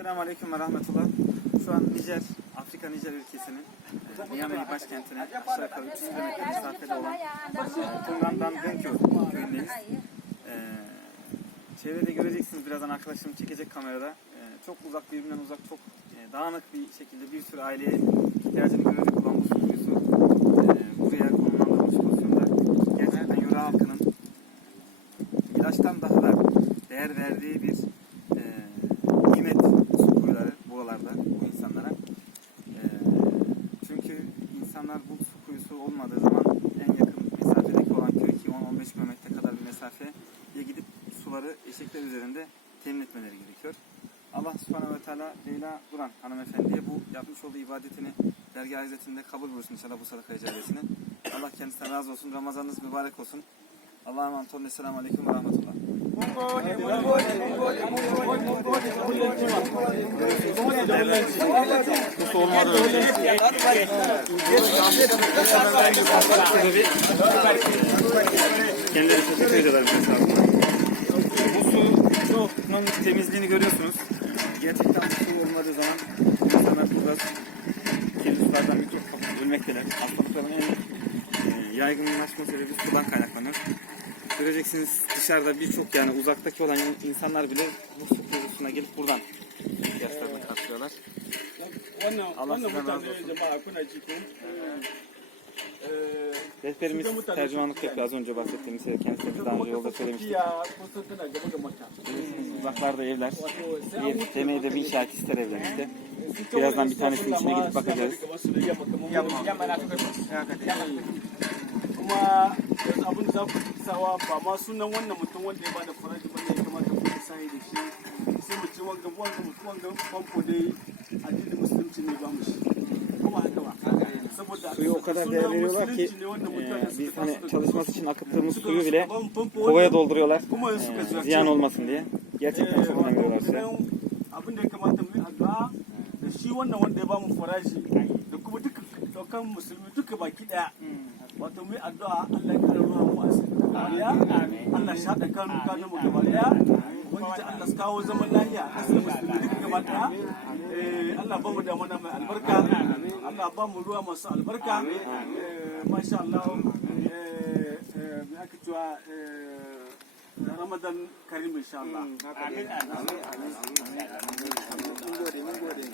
Selamun Aleyküm ve Rahmetullah. Şu an Nijer, Afrika Nijer ülkesinin e, Niamey başkentine aşağı yukarı 300 kilometre mesafede olan Tungan'dan Dönköy köyündeyiz. E, çevrede göreceksiniz birazdan arkadaşım çekecek kamerada. E, çok uzak birbirinden uzak, çok e, dağınık bir şekilde bir sürü aileye ihtiyacını görecek olan bu su kuyusu e, buraya konumlandırılmış pozisyonda. Gerçekten yöre halkının e, ilaçtan daha da değer verdiği bir e, nimet su kuyuları buralarda bu insanlara. E, çünkü insanlar bu su kuyusu olmadığı zaman en yakın mesafedeki olan köy ki 10-15 kilometre kadar bir mesafeye gidip suları eşekler üzerinde temin etmeleri gerekiyor. Allah subhanahu ve teala Leyla Duran hanımefendiye bu yapmış olduğu ibadetini dergah hizmetinde kabul buyursun inşallah bu sadaka icabesini. Allah kendisinden razı olsun. Ramazanınız mübarek olsun. Allah'a emanet olun. Esselamu Aleyküm ve Rahmetullah. Su olmadı Kendileri teşekkür ediyorlar bize sağ olun. Bu su, sunun temizliğini görüyorsunuz. Gerçekten su olmadığı zaman insanlar burada kirli sulardan mikrop ölmekteler. Hastalıkların en e, yaygınlaşma sebebi sudan kaynaklanıyor. Göreceksiniz dışarıda birçok yani uzaktaki olan insanlar bile bu su kuyusuna gelip buradan ihtiyaçlarını karşılıyorlar. Allah sizden razı olsun. Rehberimiz tercümanlık yapıyor az önce bahsettiğimiz şey. Kendisi daha önce yolda söylemiştik. Uzaklarda evler. Bir demeye de işte. su kawai Birazdan bir tanesinin içine gidip bakacağız. kuma yanzu abin da za ku sawa ba ma sunan wannan mutum wanda ya bada faraji ba ne ya kamata ku sai da shi sai mu ci wanga wanga mutum wanga famfo dai addinin musulunci ne ba mu shi Suyu o kadar değer veriyorlar ki wanda e, biz hani çalışması için akıttığımız suyu bile kovaya dolduruyorlar. e, ziyan olmasın diye. Gerçekten çok önem veriyorlar size. shi wannan wanda ya bamu farashi da kuma duka daukan musulmi duka baki daya wato mu addu'a Allah ya kare ruwan mu asiri ya Allah ya shaɗa kan kanu mu gaba daya ubangiji Allah ya kawo zaman lafiya kasar musulmi duka gaba daya Eh, Allah ba mu da mana Allah ba mu ruwa masu albarka Eh, masha Allah. Eh, eh, me ake cewa eh, Ramadan Karim insha Allah. mun gode mun gode